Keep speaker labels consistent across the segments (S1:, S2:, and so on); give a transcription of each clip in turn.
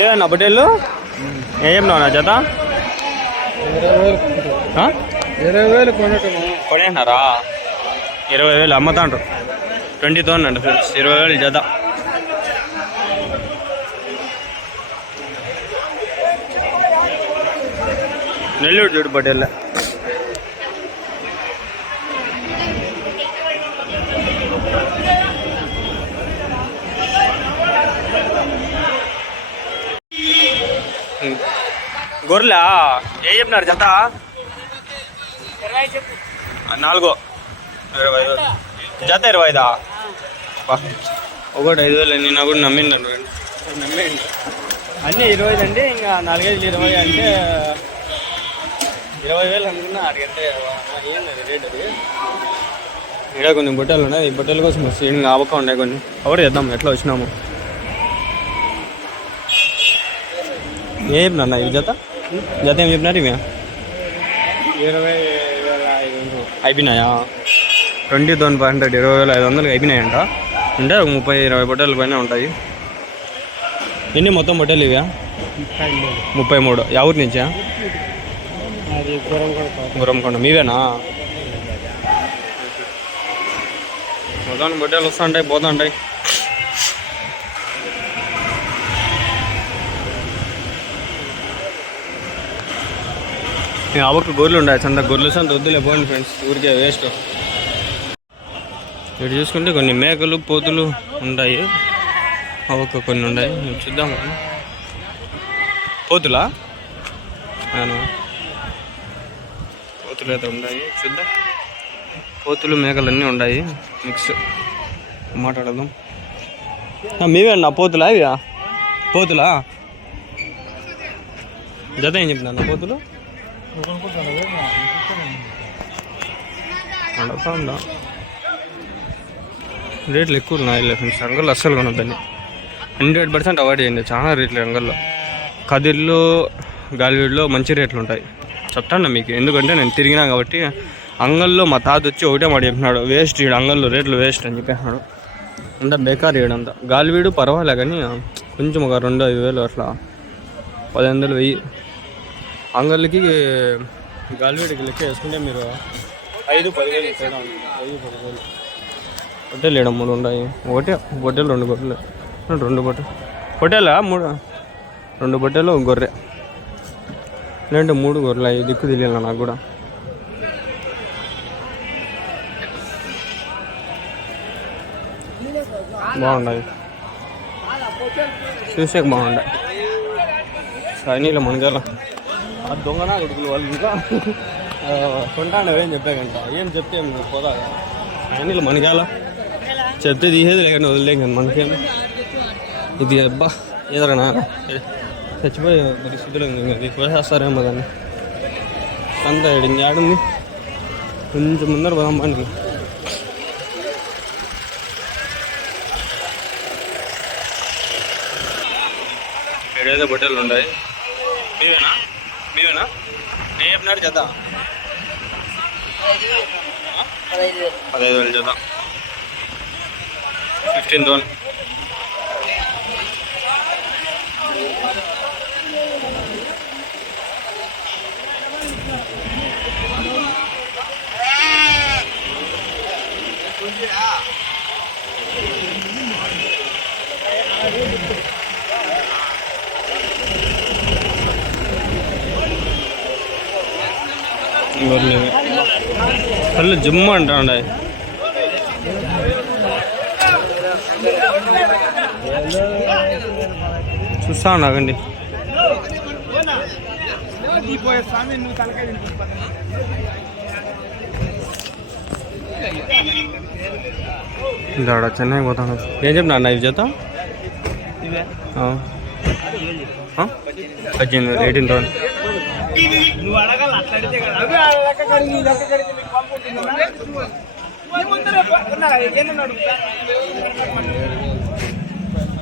S1: ఏదన్నా పొట్టేళ్ళు ఏం చెప్పినావు నా జత?
S2: ఇరవై వేలు
S1: ఆ? కొనేసినారా? ఇరవై వేలు అమ్మతాండ్రు. ట్వంటీ థౌసండ్ అండి ఫ్రెండ్స్. ఇరవై వేలు జత. నెల్లూరు చూడు పటేళ్ళ గొర్రెలా? ఏ చెప్పినారు జత? నాలుగో. ఇరవై జత ఇరవై ఐదా. ఒకటి ఐదు వేలు నిన్న కూడా నమ్మిందండి నమ్మిండు. అన్నీ ఇరవై ఐదు అంటే ఇంకా నాలుగైదు ఇరవై అంటే ఇరవై వేలు అనుకున్నా అడిగంటే ఏంది రేట్ అది. ఇక్కడ కొన్ని బట్టలు ఉన్నాయి ఈ బట్టల కోసం ఇంకా ఆవక ఉన్నాయి కొన్ని. కవర్ చేద్దాం ఎట్లా వచ్చినాము. ఏ చెప్పినా ఈ జత? జత ఏం చెప్పినారు ఇవి
S2: ఇరవై వేల ఐదు వందలు.
S1: అయిపోయినాయా? ట్వంటీ థౌసండ్ ఫైవ్ హండ్రెడ్ ఇరవై వేల ఐదు వందలకి అయిపోయినాయంట. అంటే ఒక ముప్పై ఇరవై బట్టల పైన ఉంటాయి. ఎన్ని మొత్తం బట్టలు ఇవా
S2: ముప్పై మూడు.
S1: మూడు ఎవరి నుంచా?
S2: అది గురం కూడా కాదు.
S1: గురంకొండ. మీవేనా? మొత్తం బట్టలు వస్తుంటాయి పోతుంటాయి. ఇంకా అవకు గొర్రెలు ఉండాలి సంత గొర్రెలు సంత వద్దులే పోండి ఫ్రెండ్స్ ఊరికే వేస్ట్ ఇక్కడ చూసుకుంటే కొన్ని మేకలు పోతులు ఉన్నాయి అవకు కొన్ని ఉన్నాయి మేము చూద్దాం పోతులా? అవును. పోతులు అయితే ఉన్నాయి చూద్దాం. పోతులు మేకలు అన్నీ ఉన్నాయి మిక్స్ మాట్లాడదాం. ఆ, అన్న పోతులా ఇవి పోతులా? జత ఏం చెప్పినా అన్న పోతులు? అడుగుతా ఉందా రేట్లు ఎక్కువ ఉన్నాయి ఫ్రెండ్స్ అంగల్లో అస్సలు కొనొద్దని హండ్రెడ్ పర్సెంట్ అవాయిడ్ చేయండి చాలా రేట్లు అంగల్లో కదిర్లో గాలివీడ్లో మంచి రేట్లు ఉంటాయి. చెప్తాను మీకు ఎందుకంటే నేను తిరిగినా కాబట్టి అంగల్లో మా తాత వచ్చి ఒకటే మాట చెప్పినాడు వేస్ట్ ఈడు అంగల్లో రేట్లు వేస్ట్ అని చెప్పేసినాడు. అంతా బేకార్ ఈడంతా గాలివీడు పర్వాలే కానీ కొంచెం ఒక రెండు ఐదు వేలు అట్లా పది వందలు వెయ్యి అంగళ్ళకి గాలివేడికి లెక్క వేసుకుంటే మీరు ఐదు పదివేలు తేడా ఐదు పదివేలు. పొట్టేలు ఏడు? మూడు ఉన్నాయి. ఒకటే బొట్టెలు రెండు గొర్రెలు రెండు పొట్ట పొట్టేలా మూడు. రెండు బొట్టెలు ఒక గొర్రె. లేదంటే మూడు గొర్రెలు. అవి దిక్కు తెలియాలి నాకు కూడా. బాగున్నాయి. చూసాక బాగుంటాయి సైనీలో మనగాల ఆ దొంగనా కొడుకులు వాళ్ళు ఇంకా? కొంటాను ఏం చెప్పాకంట ఏం చెప్తే పోదా? సైనీలు మనగాల? చెప్తే తీసేది లేకుండా వదిలే కానీ మనకేం? ఇది అబ్బా ఏదైనా చచ్చిపోయే పరిస్థితులు ఉంది ఇంకా. అది కోసేస్తారేమో దాన్ని. అంత ఇంకేడుంది కొంచెం ముందర పోదాం పండి ఏడైతే బొట్టెలు ఉన్నాయి మీవేనా? మీవేనా? ఏ చెప్పినాడు జత పదహైదు వేలు జత ఫిఫ్టీన్ థౌసండ్ గొర్రెలు కళ్ళు జిమ్ అంటాండే. చూస్తా నాకండి
S2: స్వామి
S1: చెన్నై పోతాను. ఏం చెప్పినా అన్న ఇవి చేత? పద్దెనిమిది ఎయిటీన్ థౌసండ్
S2: నువ్వు అడగాలి అట్లా అడిగితే కదా. అవి ఆ లెక్క కడిగి ఈ లెక్క కడిగి మీకు పంపుతుందా ఏముందిరా ఉన్నారా? ఏమన్నాడు?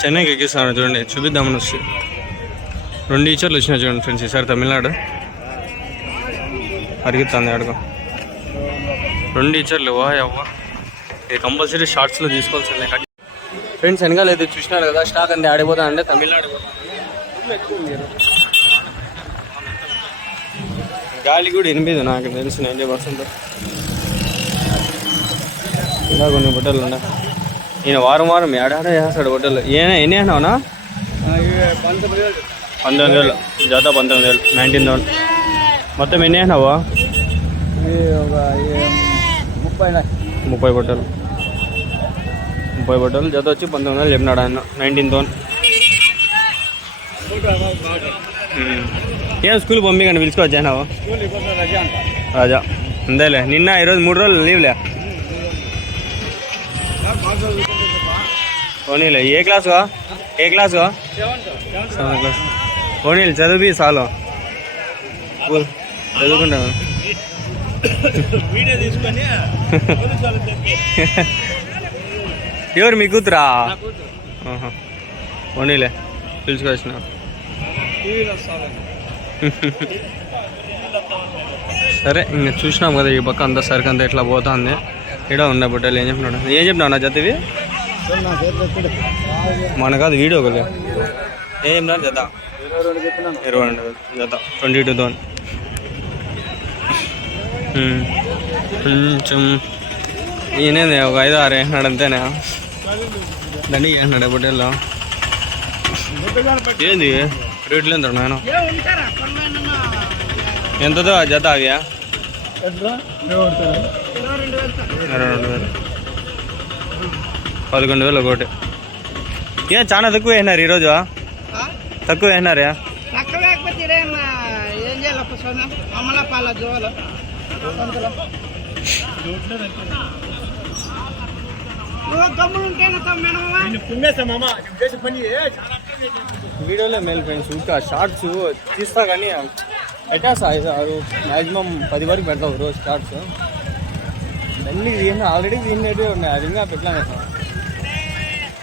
S1: చెన్నైకి ఎక్కిస్తాను చూడండి చూపిద్దామని వచ్చి. రెండు ఈచర్లు వచ్చినాయి చూడండి ఫ్రెండ్స్ ఈసారి తమిళనాడు. అరిగిస్తుంది అడుగు. రెండు ఈచర్లు వా అవ్వ. ఇది కంపల్సరీ షార్ట్స్లో తీసుకోవాల్సిందే. ఫ్రెండ్స్ వెనకాల అయితే చూసినారు కదా స్టాక్ అంతే ఆడిపోతా అంటే తమిళనాడు. పోతాను గాలి కూడా ఎనిమిది నాకు తెలిసి నైంటీ పర్సెంట్. ఇలా కొన్ని బుట్టలు ఉన్నాయి. ఈయన వారం వారం ఏడాడ చేస్తాడు బట్టలు. ఏనా ఎన్ని అన్నావునా
S2: పంతొమ్మిది వేలు.
S1: జత పంతొమ్మిది వేలు. నైన్టీన్ థౌసండ్ మొత్తం ఎన్ని
S2: అన్నావా? ముప్పై
S1: ముప్పై బట్టలు. ముప్పై బట్టలు. జత వచ్చి పంతొమ్మిది వేలు చెప్పినాడు ఆయన. నైన్టీన్ థౌసండ్ ఏం స్కూల్ పంపించండి పిలుచుకోవచ్చానావు
S2: రజా అంట
S1: రాజా. అంతేలే. నిన్న ఈరోజు మూడు రోజులు లీవ్లే పోనీలే. ఏ క్లాసు ఏ క్లాసు సెవెన్ క్లాస్ పోనీలు చదివి చదువుకుంటాను
S2: వీడియో తీసుకొని
S1: ఎవరు మీ కూతురా. పోనీలే. పిలుచుకొచ్చిన సరే ఇంకా చూసినాం కదా ఈ పక్క అంతా సరికి అంతా ఇట్లా పోతుంది. ఇక్కడ ఉన్న బిడ్డలు ఏం చెప్పినాడు ఏం చెప్పినావు నా జతవి మన కాదు వీడియో కదా ఏం చెప్పినాడు జత?
S2: ఇరవై రెండు
S1: జత. ట్వంటీ టూ థౌసండ్ కొంచెం ఈయనేది? ఒక ఐదు ఆరు వేసినాడు అంతేనా? దండి వేసినాడు బుట్టెల్లో ఏంది? రేట్లు ఎంత నాయన ఎంతదో ఆ జత ఇరవై రెండు వేలు. పదకొండు వేలు ఒకటి. ఏం చాలా తక్కువ వేసినారు ఈరోజు? తక్కువ వేసినారా?
S3: నువ్వు గమ్ములు ఉంటేనే తమ్మేనమ్మా
S2: కుమ్మేస్తా మామ. చేసే పని
S1: వీడియోలో మేల్ ఫ్రెండ్స్. ఇంకా షార్ట్స్ తీస్తా కానీ పెట్టేస్తా ఐదు ఆరు మ్యాక్సిమం పది వరకు పెడతావు రోజు షార్ట్స్. అన్నీ తీసిన ఆల్రెడీ తీసినట్టు ఉన్నాయి. అది ఇంకా పెట్టలేము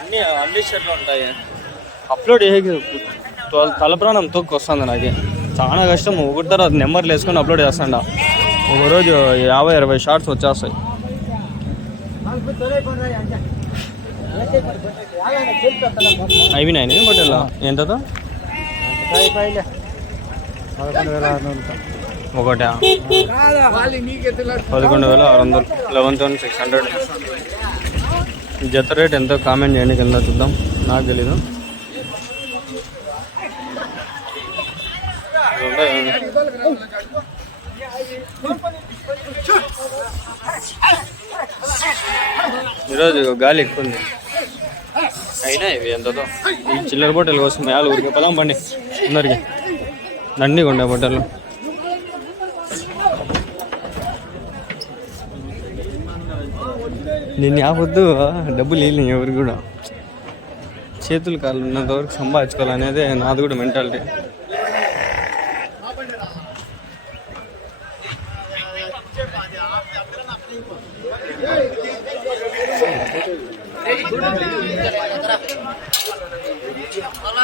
S1: అన్నీ అన్ని షర్ట్లు ఉంటాయి. అప్లోడ్ చేసే తలప్రాణం తొక్కు వస్తుంది నాకు. చాలా కష్టం. ఒకటి తర్వాత నెంబర్లు వేసుకొని అప్లోడ్ చేస్తాండ. ఒకరోజు యాభై ఇరవై షార్ట్స్ వచ్చేస్తాయి. అవి నైన్ బట్ ఎలా ఎంతతో
S2: పదకొండు వేల ఆరు వందలు
S1: ఒకటా? పదకొండు వేల ఆరు వందలు. Eleven thousand six hundred. జత రేట్ ఎంతో కామెంట్ చేయండి కింద చూద్దాం. నాకు తెలీదు. ఈరోజు గాలి ఎక్కువ ఉంది. అయినా ఇవి ఎంతతో ఈ చిల్లర బొట్టలు కోసం మేళ ఊరికి పొలం పండి అందరికి దండిగా ఉండే బొట్టలు నేను యావద్దు డబ్బులు వెళ్ళి ఎవరు కూడా చేతులు కాళ్ళు ఉన్నంత వరకు సంపాదించుకోవాలనేదే నాది కూడా మెంటాలిటీ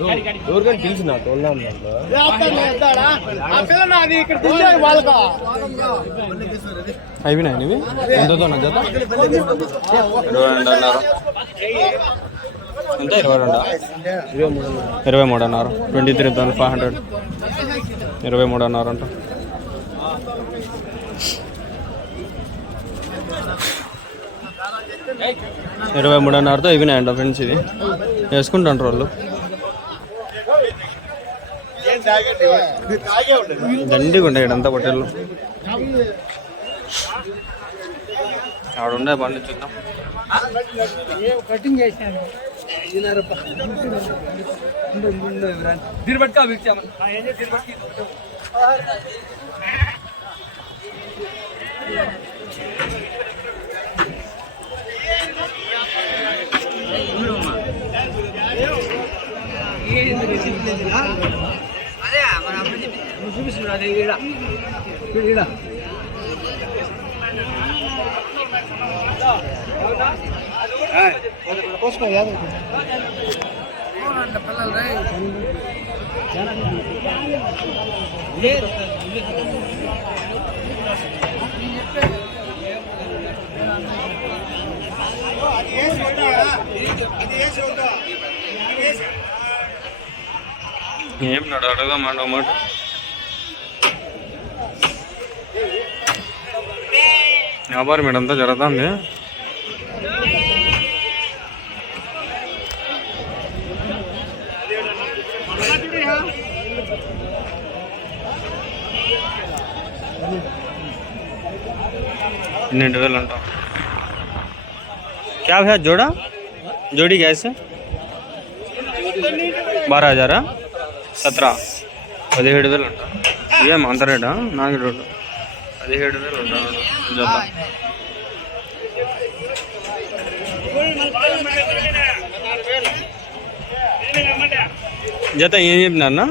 S1: ఎవరికైనా పిలిచి నాకు అయిపోయినాయి ఎంతతో జత? ఇరవై రెండు అన్నారు ఎంత? ఇరవై రెండా? ఇరవై మూడు అన్నారు twenty three thousand five hundred ఇరవై మూడు అన్నారు అంట. ఇరవై మూడు అన్నారుతో ఇవినాయంట ఫ్రెండ్స్ ఇది వేసుకుంటాంటారు వాళ్ళు. దండిగా ఉండే ఇక్కడ అంతా ఆవిడ ఉండే బండి చూద్దాం.
S3: కటింగ్ చేశాను
S2: చూపిస్తున్నా
S3: అదే ఈడ. ఈడ
S1: ఏం నడు అడగదా వ్యాపారం ఇడంతా జరుగుతుంది పన్నెండు వేలు అంట क्या है जोड़ा जोड़ी कैसे బారా హజారా సత్రా పదిహేడు వేలు అంట ఏం అంత రేటా నాకు రోడ్డు పదిహేడు వేలు జత ఏం చెప్పినారన్నా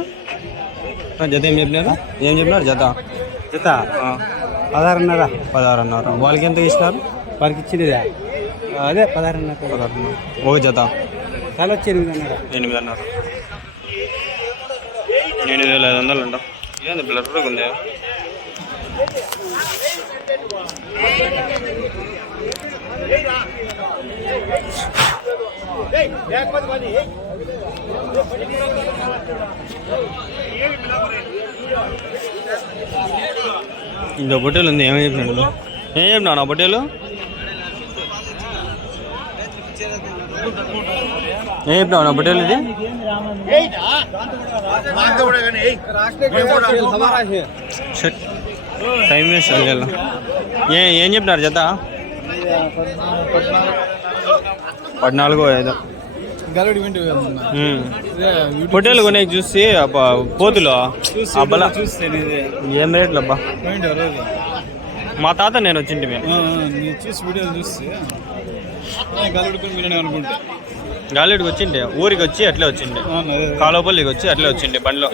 S1: జత ఏం చెప్పినారు? ఏం చెప్పినారు జత?
S2: జత? పదహారున్నర.
S1: పదహారున్నర. వాళ్ళకి ఎంత ఇచ్చినారు?
S2: వారికి ఇచ్చినదా. అదే పదహారున్నర.
S1: పదహారున్నర. ఒక జత?
S2: తల వచ్చి ఎనిమిదిన్నర.
S1: ఎనిమిదిన్నర. ఎనిమిది వేల ఐదు వందలు అంట. ఏంది ఉంది? ఇంకో పొట్టేలు ఉంది ఏమని చెప్పినాడు ఏం చెప్పినావు నా పొట్టేలు ఏం చెప్పినావు నా పొట్టేలు ఇది షట్ టైం వేస్ట్ అయ్యాల ఏ ఏం చెప్పినారు జత? పద్నాలుగు ఐదు. పొట్టేలు కొనే చూసి అబ్బా, పోతులు? అబ్బలా ఏం రేట్లు అబ్బా? మా తాత నేను వచ్చింటి గాలిడికి వచ్చిండే ఊరికి వచ్చి అట్లే వచ్చిండే కాలోపల్లికి వచ్చి అట్లే వచ్చిండే బండిలో.